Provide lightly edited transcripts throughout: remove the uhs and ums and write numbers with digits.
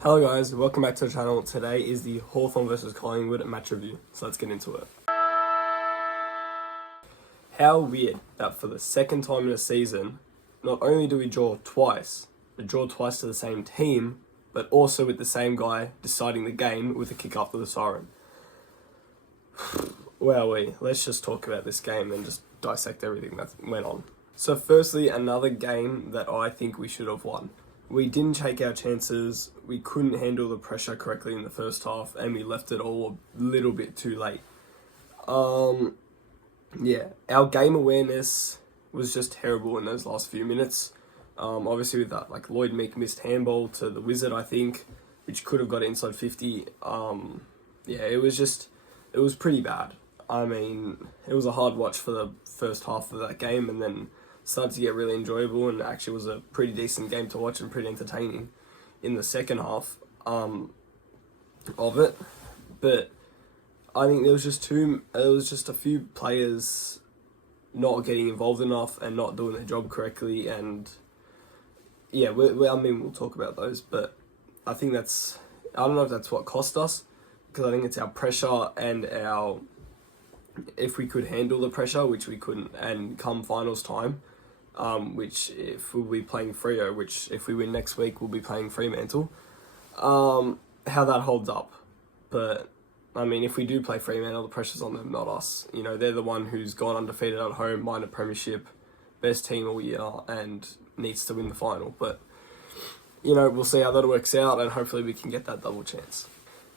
Hello guys, welcome back to the channel. Today is the Hawthorn versus Collingwood match review, so let's get into it. How weird that for the second time in a season, not only do we draw twice to the same team, but also with the same guy deciding the game with a kick after the siren. Let's just talk about this game and just dissect everything that went on. So firstly, another game that I think we should have won. We didn't take our chances, we couldn't handle the pressure correctly in the first half, and we left it all a little bit too late. Our game awareness was just terrible in those last few minutes. Obviously with that, Lloyd Meek missed handball to the Wizard, I think, which could have got inside 50. It was pretty bad. I mean, it was a hard watch for the first half of that game, and then started to get really enjoyable, and actually was a pretty decent game to watch and pretty entertaining in the second half of it. But I think there was just a few players not getting involved enough and not doing their job correctly, and we'll talk about those, but I think I don't know if that's what cost us, because I think it's our pressure and if we could handle the pressure, which we couldn't, and come finals time, which if we'll be playing Freo, which if we win next week we'll be playing Fremantle, how that holds up. But I mean, if we do play Fremantle, the pressure's on them, not us. You know, they're the one who's gone undefeated at home, won a premiership, best team all year, and needs to win the final. But you know, we'll see how that works out, and hopefully we can get that double chance.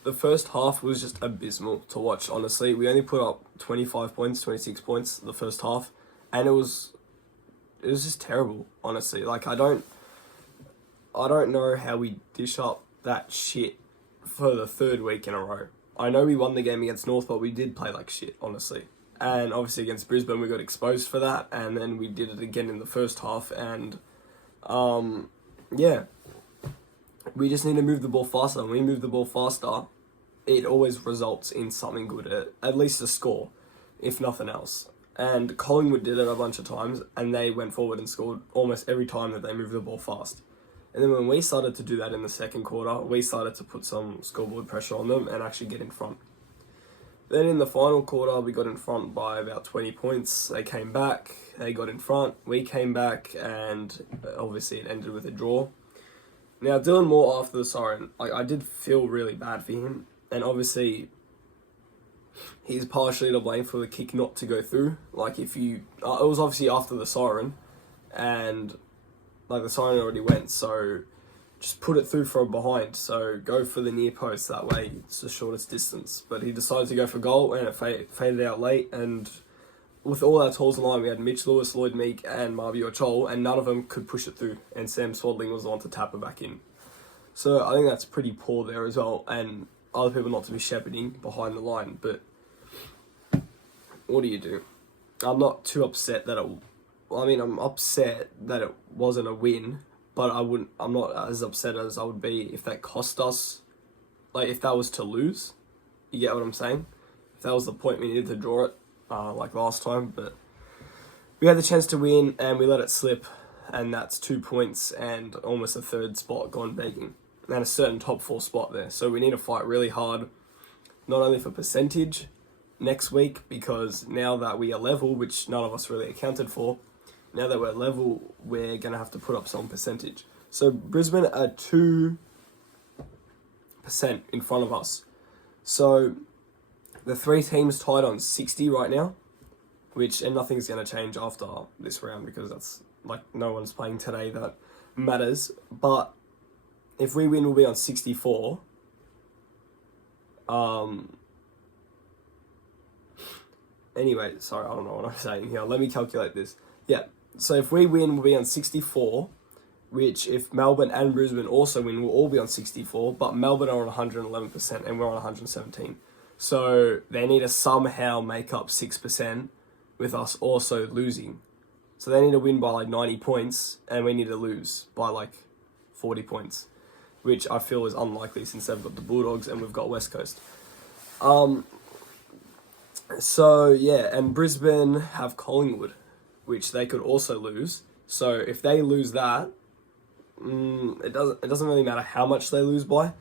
The first half was just abysmal to watch, honestly. We only put up 25 points, 26 points the first half, and it was just terrible, honestly. I don't know how we dish up that shit for the third week in a row. I know we won the game against North, but we did play like shit, honestly. And obviously against Brisbane we got exposed for that, and then we did it again in the first half, and we just need to move the ball faster. When we move the ball faster, it always results in something good, at least a score, if nothing else. And Collingwood did it a bunch of times, and they went forward and scored almost every time that they moved the ball fast. And then when we started to do that in the second quarter, we started to put some scoreboard pressure on them and actually get in front. Then in the final quarter, we got in front by about 20 points. They came back, they got in front, we came back, and obviously it ended with a draw. Now, Dylan Moore after the siren, I did feel really bad for him, and obviously he's partially to blame for the kick not to go through. It was obviously after the siren, and the siren already went, so just put it through from behind. So go for the near post, that way it's the shortest distance. But he decided to go for goal, and it faded out late, and with all our tools in line, we had Mitch Lewis, Lloyd Meek, and Marby Ochol, and none of them could push it through, and Sam Swadling was the one to tap it back in. So I think that's pretty poor there as well, and other people not to be shepherding behind the line. But what do you do? I'm not too upset I'm upset that it wasn't a win, but I'm not as upset as I would be if that cost us, if that was to lose. You get what I'm saying? If that was the point we needed to draw it, like last time. But we had the chance to win, and we let it slip, and that's 2 points and almost a third spot gone begging, and a certain top 4 spot there. So we need to fight really hard, not only for percentage next week, because now that we are level, which none of us really accounted for, now that we're level, we're going to have to put up some percentage. So Brisbane are 2% in front of us. So the 3 teams tied on 60 right now, and nothing's going to change after this round, because that's no one's playing today that matters. But if we win, we'll be on 64. Anyway, sorry, I don't know what I'm saying here. Let me calculate this. Yeah, so if we win, we'll be on 64, which if Melbourne and Brisbane also win, we'll all be on 64, but Melbourne are on 111% and we're on 117. So they need to somehow make up 6% with us also losing. So they need to win by 90 points, and we need to lose by 40 points, which I feel is unlikely since they've got the Bulldogs and we've got West Coast. And Brisbane have Collingwood, which they could also lose. So if they lose that, it doesn't really matter how much they lose by.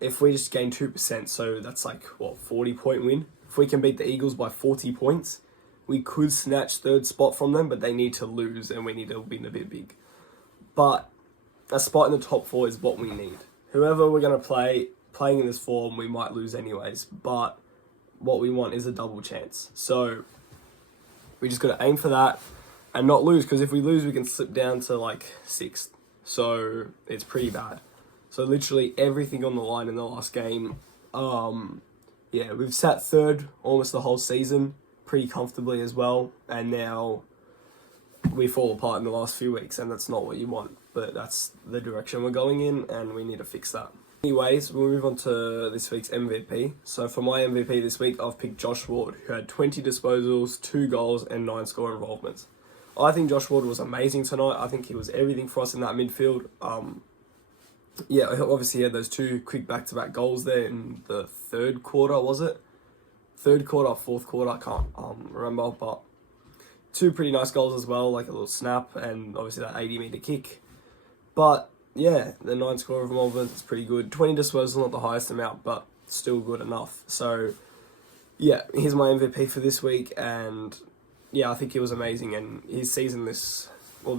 If we just gain 2%, so that's like, 40-point win. If we can beat the Eagles by 40 points, we could snatch third spot from them, but they need to lose and we need to win a bit big. But a spot in the top 4 is what we need. Whoever we're going to playing in this form, we might lose anyways, but what we want is a double chance. So we just got to aim for that and not lose, because if we lose, we can slip down to like 6th. So it's pretty bad. So literally everything on the line in the last game. We've sat 3rd almost the whole season, pretty comfortably as well, and now we fall apart in the last few weeks, and that's not what you want, but that's the direction we're going in, and we need to fix that. Anyways, we'll move on to this week's MVP. So for my MVP this week, I've picked Josh Ward, who had 20 disposals, 2 goals, and 9 score involvements. I think Josh Ward was amazing tonight. I think he was everything for us in that midfield. Obviously he had those 2 quick back-to-back goals there in the 3rd quarter, was it? 3rd quarter, 4th quarter, I can't remember, but 2 pretty nice goals as well, like a little snap and obviously that 80-metre kick. But yeah, the 9 score involvement is pretty good. 20 disposals, not the highest amount, but still good enough. So yeah, here's my MVP for this week, and yeah, I think he was amazing, and his season this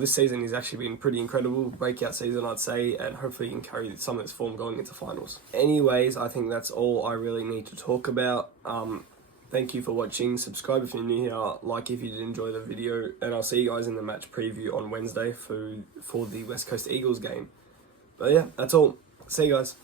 season he's actually been pretty incredible, breakout season I'd say, and hopefully he can carry some of this form going into finals. Anyways, I think that's all I really need to talk about. Thank you for watching, subscribe if you're new here, like if you did enjoy the video, and I'll see you guys in the match preview on Wednesday for the West Coast Eagles game. But yeah, that's all. See you guys.